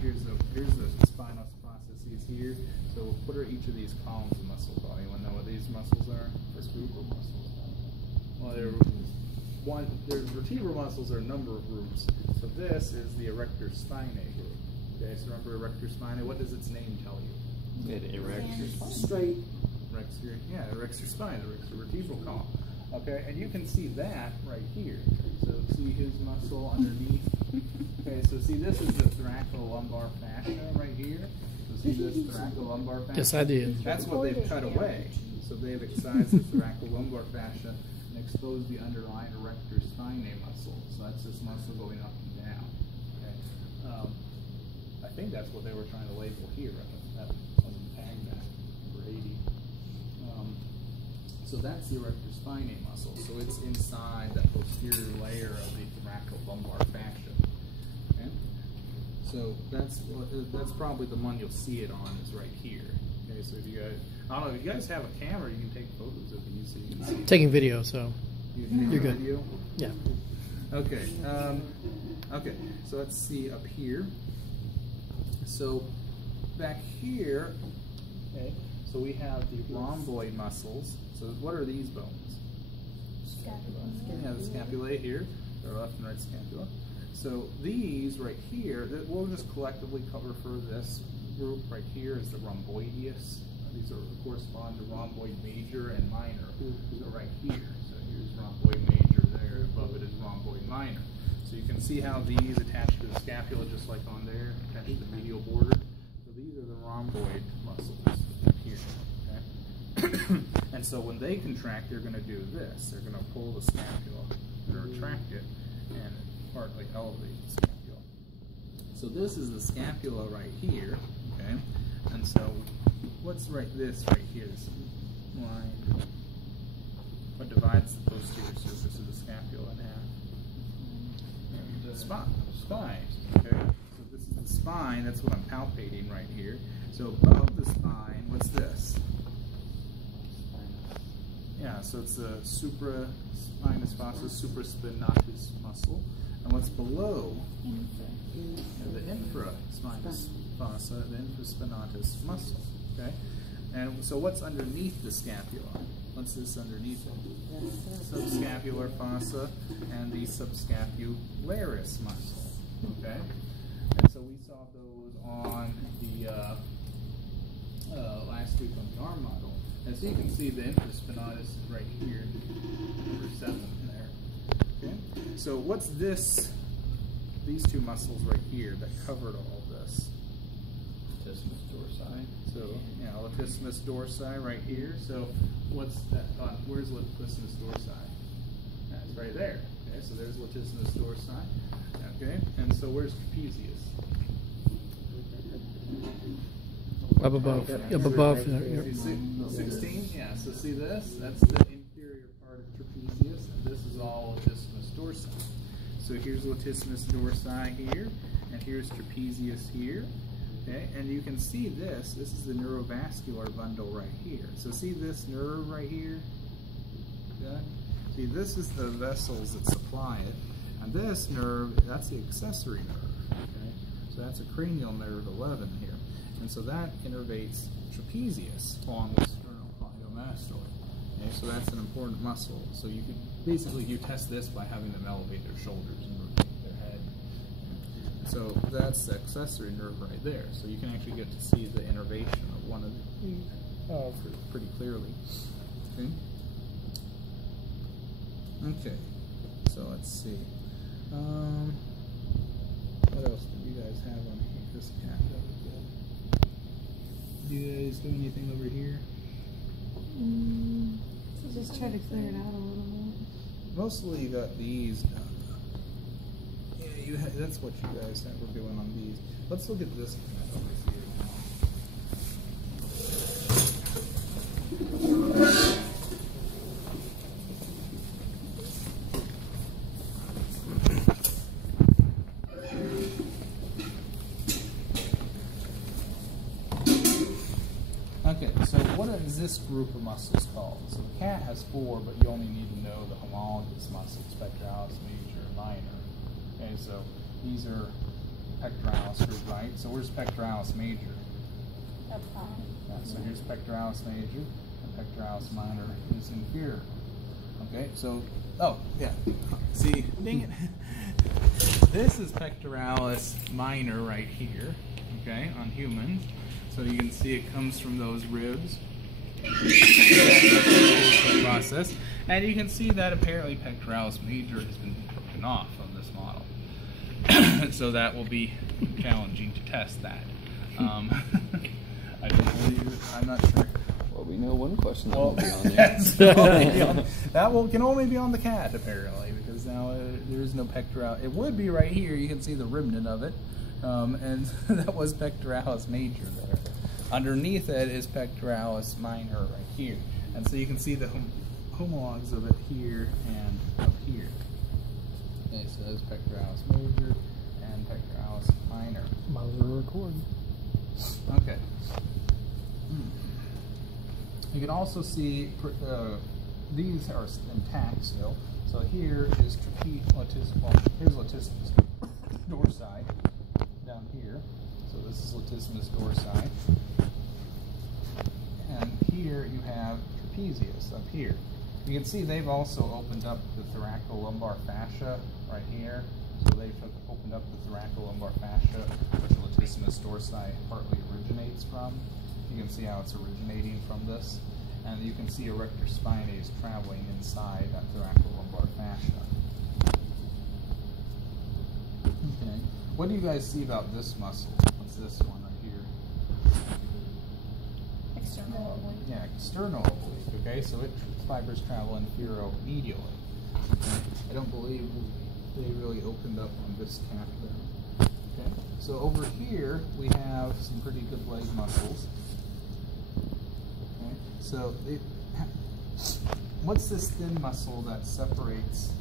here's the spinous processes here. So what are each of these columns of muscle called? Anyone know what these muscles are? This group of muscles. Well, their vertebral muscles are a number of groups. So this is the erector spinae group. Okay, so remember erector spinae. What does its name tell you? It erects your spine. Straight. Erects your spine, erects your vertebral column. Okay, and you can see that right here. So see his muscle underneath. Okay, so see this is the thoracolumbar fascia right here. So see this thoracolumbar fascia? Yes, I did. That's what they've cut away. So they've excised the thoracolumbar fascia and exposed the underlying erector spinae muscle. So that's this muscle going up and down. Okay. I think that's what they were trying to label here. That wasn't tagged that number 80. So that's the erector spinae muscle. So it's inside that posterior layer of the thoracolumbar fascia. Okay? So that's probably the one you'll see it on is right here. Okay, so if you guys, I don't know, if you guys have a camera, you can take photos of these so you can see. Taking video, so you're good. Video? Yeah. Okay. Okay. So let's see up here. So back here, okay. So we have the rhomboid muscles. So what are these bones? Scapula. Yeah, the scapulae here, the left and right scapula. So these right here, we'll just collectively refer to this group right here as the rhomboideus. These correspond to rhomboid major and minor. So right here, so here's rhomboid major there, above it is rhomboid minor. So you can see how these attach to the scapula just like on there, attached to the medial border. So these are the rhomboid muscles here. Okay? And so when they contract, they're going to do this. They're going to pull the scapula, they're going to retract it, and partly elevate the scapula. So this is the scapula right here, okay? And so what's this right here, this line, what divides the posterior surface of the scapula in half? Spine, okay? So this is the spine, that's what I'm palpating right here. So above the spine, what's this? Yeah, so it's the supraspinous fossa, supraspinatus muscle. And what's below? The infraspinous fossa, the infraspinatus muscle. Okay? And so what's underneath the scapula? What's this underneath it? Subscapular fossa and the subscapularis muscle. Okay? And so we saw those on the last week on the arm model. And so you can see the infraspinatus is right here, number 7 there. Okay? So what's this, these two muscles right here that covered all of this? Latissimus dorsi. So, yeah, latissimus dorsi right here. So what's that on? Where's latissimus dorsi? That's right there. Okay, so there's latissimus dorsi. Okay, and so where's trapezius? Up above. Up above. 16? Yeah, so see this? That's the inferior part of trapezius, and this is all latissimus dorsi. So here's latissimus dorsi here, and here's trapezius here. Okay, and you can see this. This is the neurovascular bundle right here. So see this nerve right here? Okay? See, this is the vessels that supply it, and this nerve, that's the accessory nerve. Okay? So that's a cranial nerve 11 here. And so that innervates trapezius along with sternocleidomastoid. Okay, so that's an important muscle. So you can basically you test this by having them elevate their shoulders and rotate their head. So that's the accessory nerve right there. So you can actually get to see the innervation of one of these pretty clearly. Okay. Okay. So let's see. What else did you guys have on here? This cat. Do you guys do anything over here? Just try to clear it out a little bit. Mostly you got these done. Yeah, that's what you guys were doing on these. Let's look at this cat over here. Okay, so what is this group of muscles called? So the cat has 4, but you only need to know the homologous muscles, pectoralis major and minor. Okay, so these are pectoralis group, right? So where's pectoralis major? Up high. Yeah, so here's pectoralis major, and pectoralis minor is inferior. Okay, so, oh, yeah. See, dang it. This is pectoralis minor right here, okay, on humans. So you can see it comes from those ribs. Process. And you can see that apparently pectoralis major has been broken off on this model. So that will be challenging to test that. I don't believe, I'm not sure. Well, we know one question that Well, will be on there. yes, can only be on the cat apparently, because now there is no pectoralis. It would be right here. You can see the remnant of it, and that was pectoralis major there. Underneath it is pectoralis minor right here, and so you can see the homologs of it here and up here. Okay, so there's pectoralis major and pectoralis minor. Miles are recording. Okay. You can also see these are intact still. So here is here's latissimus dorsi down here. So this is latissimus dorsi. And here you have trapezius up here. You can see they've also opened up the thoracolumbar fascia right here. So they've opened up the thoracolumbar fascia, which latissimus dorsi partly originates from. You can see how it's originating from this. And you can see erector spinae traveling inside that thoracolumbar fascia. Okay. What do you guys see about this muscle? What's this one right here? External oblique. Yeah, external oblique. Okay, so its fibers travel infero-medially. Okay. I don't believe they really opened up on this calf there. Okay, so over here we have some pretty good leg muscles. Okay, so what's this thin muscle that separates?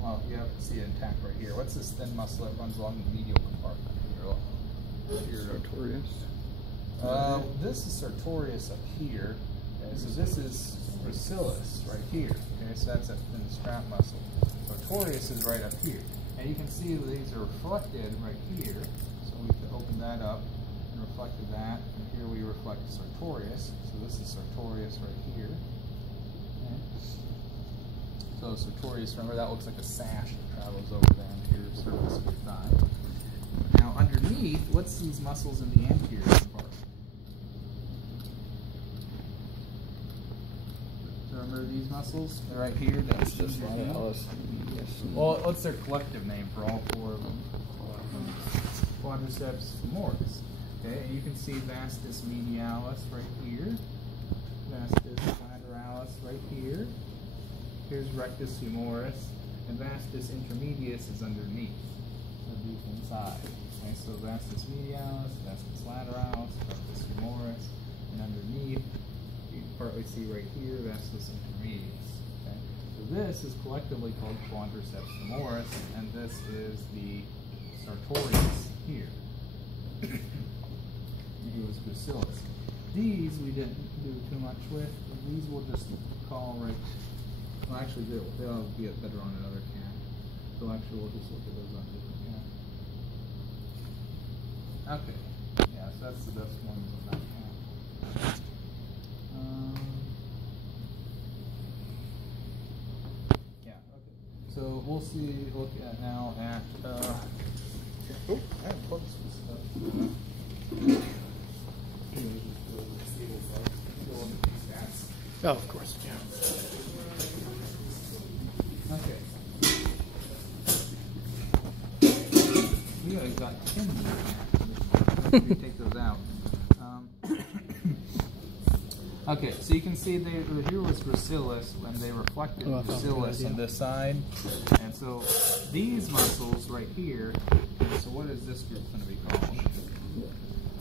Well, you have to see it intact right here. What's this thin muscle that runs along the medial compartment here? Sartorius. This is sartorius up here. Okay, so this is gracilis right here. Okay, so that's a thin strap muscle. Sartorius is right up here. And you can see that these are reflected right here. So we can open that up and reflected that. And here we reflect sartorius. So this is sartorius right here. Okay. So sartorius, remember that looks like a sash that travels over the anterior surface of your thigh. Now underneath, what's these muscles in the anterior part? Remember these muscles? They're right here. That's Just latissimus. well, what's their collective name for all four of them? Quadriceps femoris. Okay, and you can see vastus medialis right here, vastus lateralis right here. Here's rectus femoris, and vastus intermedius is underneath, or deep inside. Okay, so vastus medialis, vastus lateralis, vastus femoris, and underneath you can partly see right here vastus intermedius. Okay, so this is collectively called quadriceps femoris, and this is the sartorius here. He was gracilis. These we didn't do too much with. These we'll just call right. Well, actually, they'll be better on another cat. So actually, we'll just look at those on different cat. Okay. Yeah, so that's the best ones on that cat. Yeah. Okay. So we'll see. Look at now at. Oh, I have books and stuff. Oh, of course, yeah. Okay. We got 10 here. Take those out. Okay, so you can see here was gracilis when they reflected gracilis on this side. And so these muscles right here, so what is this group going to be called?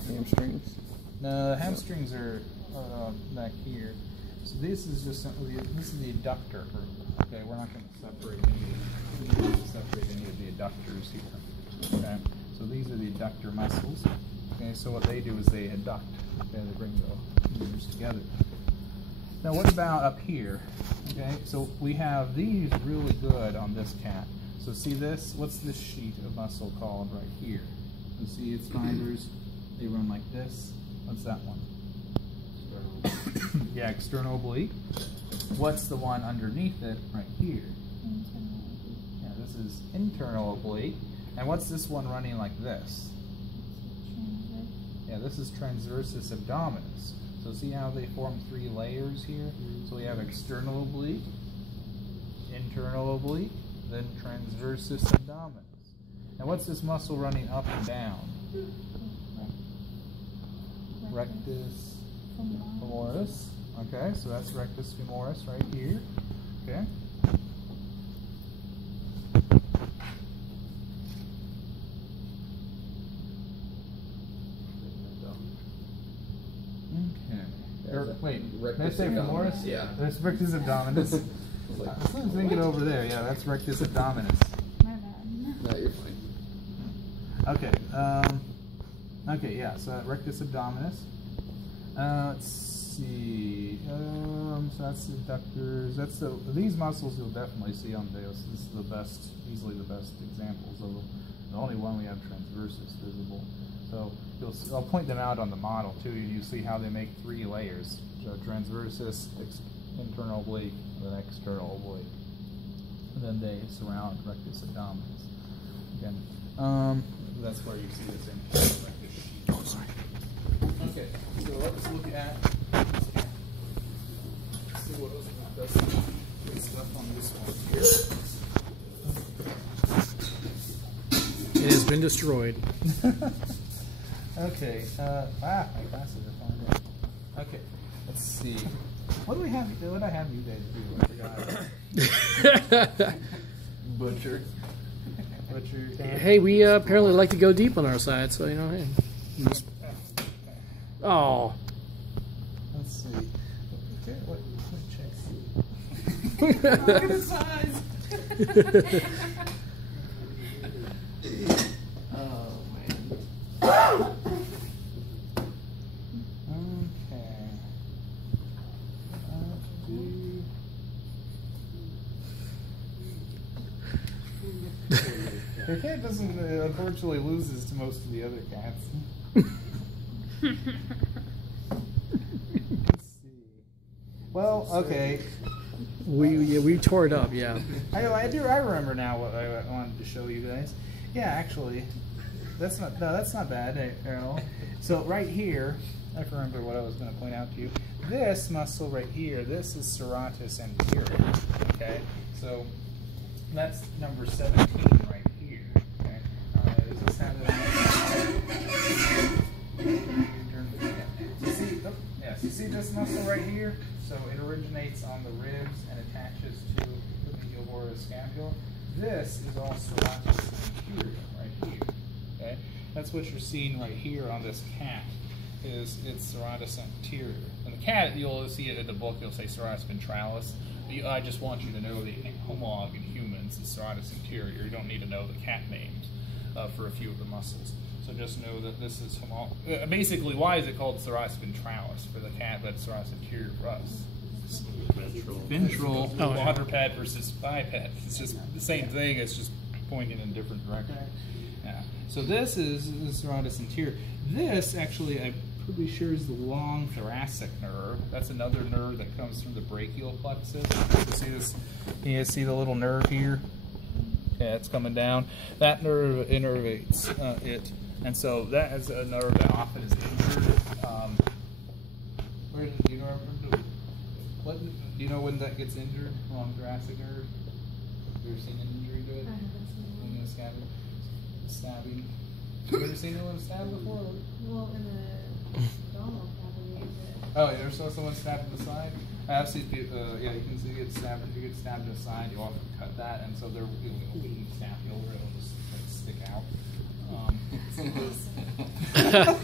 Hamstrings. No, the hamstrings are back here. So this is just this is the adductor group. Okay, we're not going to separate any of the adductors here. Okay, so these are the adductor muscles. Okay, so what they do is they adduct. Okay, they bring the fingers together. Now, what about up here? Okay, so we have these really good on this cat. So see this? What's this sheet of muscle called right here? You see its fibers, they run like this. What's that one? Yeah, external oblique. What's the one underneath it right here? Yeah, this is internal oblique. And what's this one running like this? Yeah, this is transversus abdominis. So see how they form 3 layers here? So we have external oblique, internal oblique, then transversus abdominis. And what's this muscle running up and down? Rectus femoris. Okay, so that's rectus femoris right here. Okay. Wait, did I say femoris? Yeah. That's rectus abdominis. I was thinking over there. Yeah, that's rectus abdominis. My bad. No, you're fine. Okay. Okay. Yeah. So rectus abdominis. Let's see. So that's the adductors. That's these muscles you'll definitely see on Deus. This is the best, easily the best examples of them. The only one we have transversus visible. So I'll point them out on the model too. You see how they make 3 layers. So transversus, internal oblique, and then external oblique. And then they surround rectus abdominis. Again, that's where you see this in rectus sheath. Oh, sorry. Okay, so let's look at this cat. Let's see what else does good stuff on this one here. It has been destroyed. Okay, my glasses are falling down. Okay, let's see. What do I have you guys do? I forgot. Butcher. Hey, we apparently like to go deep on our side, so you know, hey. Just... Oh. Let's see. Okay, let me check. Look at the size. Oh man. The cat doesn't, unfortunately, loses to most of the other cats. Let's see. Well, okay. We tore it up, yeah. I remember now what I wanted to show you guys. Yeah, actually, that's not bad at all. So right here, I remember what I was going to point out to you. This muscle right here, this is serratus anterior. Okay, so that's number 17 right here. Okay, does this have it on? So see this muscle right here? So it originates on the ribs and attaches to the medial border scapula. This is all serratus anterior right here. Okay, that's what you're seeing right here on this cat. Is it's serratus anterior. And the cat, you'll see it in the book, you'll say serratus ventralis. I just want you to know the homolog in humans is serratus anterior. You don't need to know the cat names for a few of the muscles. So just know that this is homolog. Basically, why is it called serratus ventralis for the cat, but serratus anterior for us? Ventral, quadruped versus biped. It's just the same thing, it's just pointing in different directions. Yeah. So this is serratus anterior. This, actually, I'm pretty sure is the long thoracic nerve. That's another nerve that comes through the brachial plexus. You see this? You see the little nerve here? Yeah, it's coming down. That nerve innervates it. And so that is a nerve that often is injured. Do you know when that gets injured? Long thoracic nerve? Have you ever seen an injury to it? When it's stabbing? Have you ever seen anyone stabbed before? Well, in the abdominal cavity. Oh, you ever saw someone stabbed in the side? I have seen people, yeah, you can see you get stabbed in the side, you often cut that, and so they're really snappy over it, it'll just like, stick out.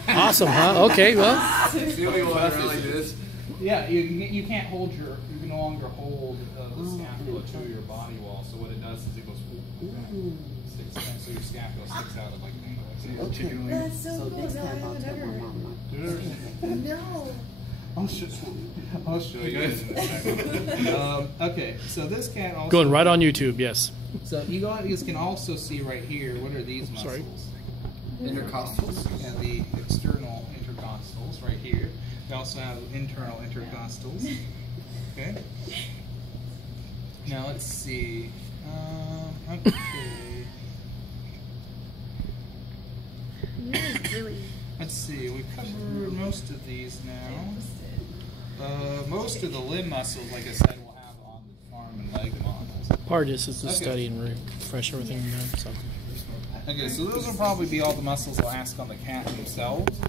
Awesome, huh? Okay, well. See what we want around like this? Yeah, you can't hold you can no longer hold the scapula to your body wall, so what it does is it goes, sticks, so your scapula sticks out of like, That's so cool. No, I haven't ever. No. I'll show you guys in a second. Okay, so this cat also... Going right on YouTube, yes. So you guys can also see right here, what are these muscles? Sorry. intercostals. And the external intercostals right here. We also have internal intercostals. Okay. Now let's see. Okay. Let's see. We covered most of these now. Most of the limb muscles, like I said, we'll have on the arm and leg models. Part of this is to study and refresh everything down. So. Okay, so those will probably be all the muscles they'll ask on the cat themselves.